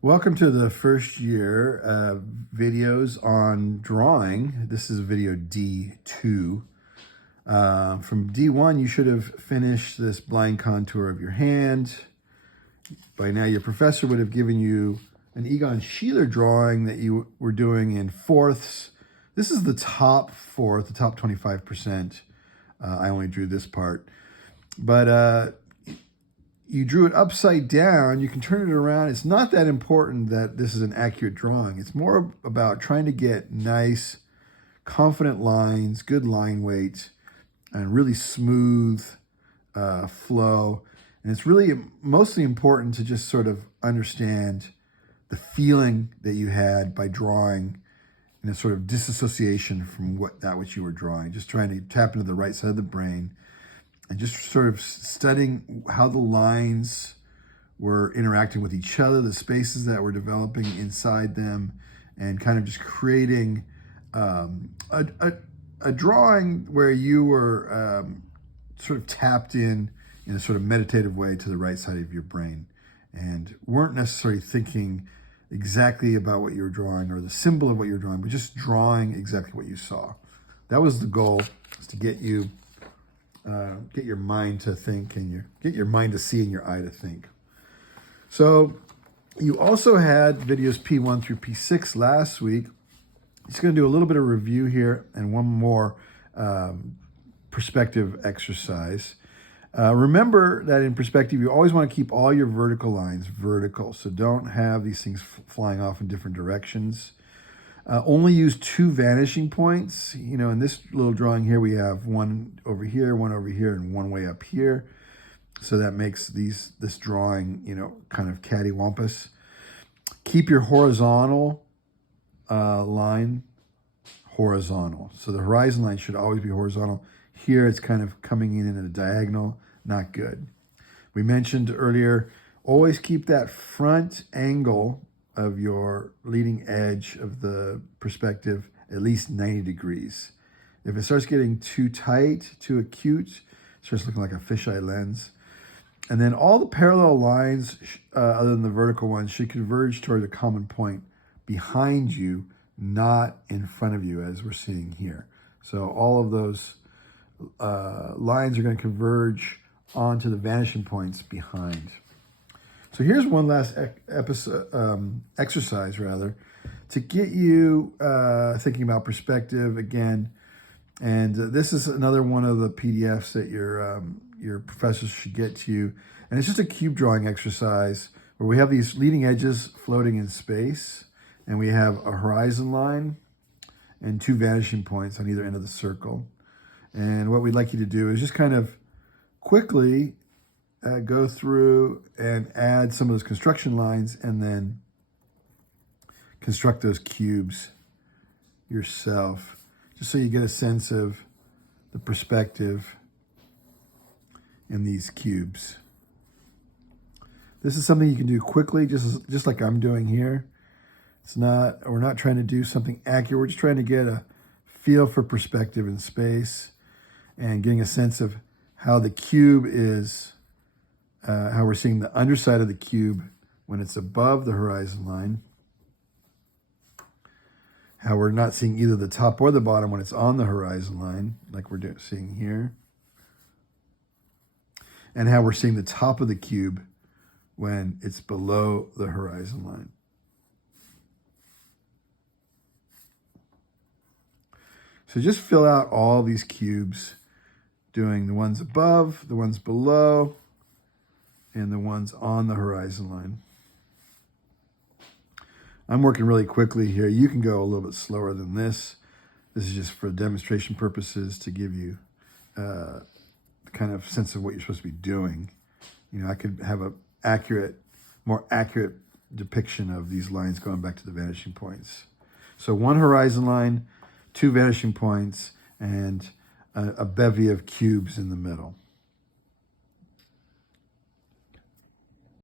Welcome to the first year videos on drawing. This is video D2. From D1, you should have finished this blind contour of your hand. By now, your professor would have given you an Egon Schiele drawing that you were doing in fourths. This is the top fourth, the top 25%. I only drew this part. But you drew it upside down. You can turn it around. It's not that important that this is an accurate drawing. It's more about trying to get nice, confident lines, good line weight, and really smooth flow. And it's really mostly important to just sort of understand the feeling that you had by drawing in a sort of disassociation from which you were drawing. Just trying to tap into the right side of the brain and just sort of studying how the lines were interacting with each other, the spaces that were developing inside them, and kind of just creating a drawing where you were sort of tapped in a sort of meditative way to the right side of your brain and weren't necessarily thinking exactly about what you were drawing or the symbol of what you were drawing, but just drawing exactly what you saw. That was the goal, was to get you get your mind to think and get your mind to see and your eye to think. So you also had videos P1 through P6 last week. Just going to do a little bit of review here and one more perspective exercise. Remember that in perspective, you always want to keep all your vertical lines vertical. So don't have these things flying off in different directions. Only use two vanishing points. You know, in this little drawing here, we have one over here, and one way up here. So that makes this drawing, kind of cattywampus. Keep your horizontal line horizontal. So the horizon line should always be horizontal. Here it's kind of coming in at a diagonal, not good. We mentioned earlier, always keep that front angle of your leading edge of the perspective at least 90 degrees. If it starts getting too tight, too acute, it starts looking like a fisheye lens. And then all the parallel lines, other than the vertical ones, should converge toward a common point behind you, not in front of you, as we're seeing here. So all of those lines are going to converge onto the vanishing points behind. So here's one last exercise, to get you thinking about perspective again. And this is another one of the PDFs that your professors should get to you. And it's just a cube drawing exercise where we have these leading edges floating in space, and we have a horizon line and two vanishing points on either end of the circle. And what we'd like you to do is just kind of quickly go through and add some of those construction lines and then construct those cubes yourself, just so you get a sense of the perspective in these cubes. This is something you can do quickly, just like I'm doing here. We're not trying to do something accurate. We're just trying to get a feel for perspective in space and getting a sense of how the cube is, how we're seeing the underside of the cube when it's above the horizon line, how we're not seeing either the top or the bottom when it's on the horizon line, like we're seeing here, and how we're seeing the top of the cube when it's below the horizon line. So just fill out all these cubes, doing the ones above, the ones below, and the ones on the horizon line. I'm working really quickly here. You can go a little bit slower than this. This is just for demonstration purposes to give you the kind of sense of what you're supposed to be doing. I could have more accurate depiction of these lines going back to the vanishing points. So one horizon line, two vanishing points, and a bevy of cubes in the middle.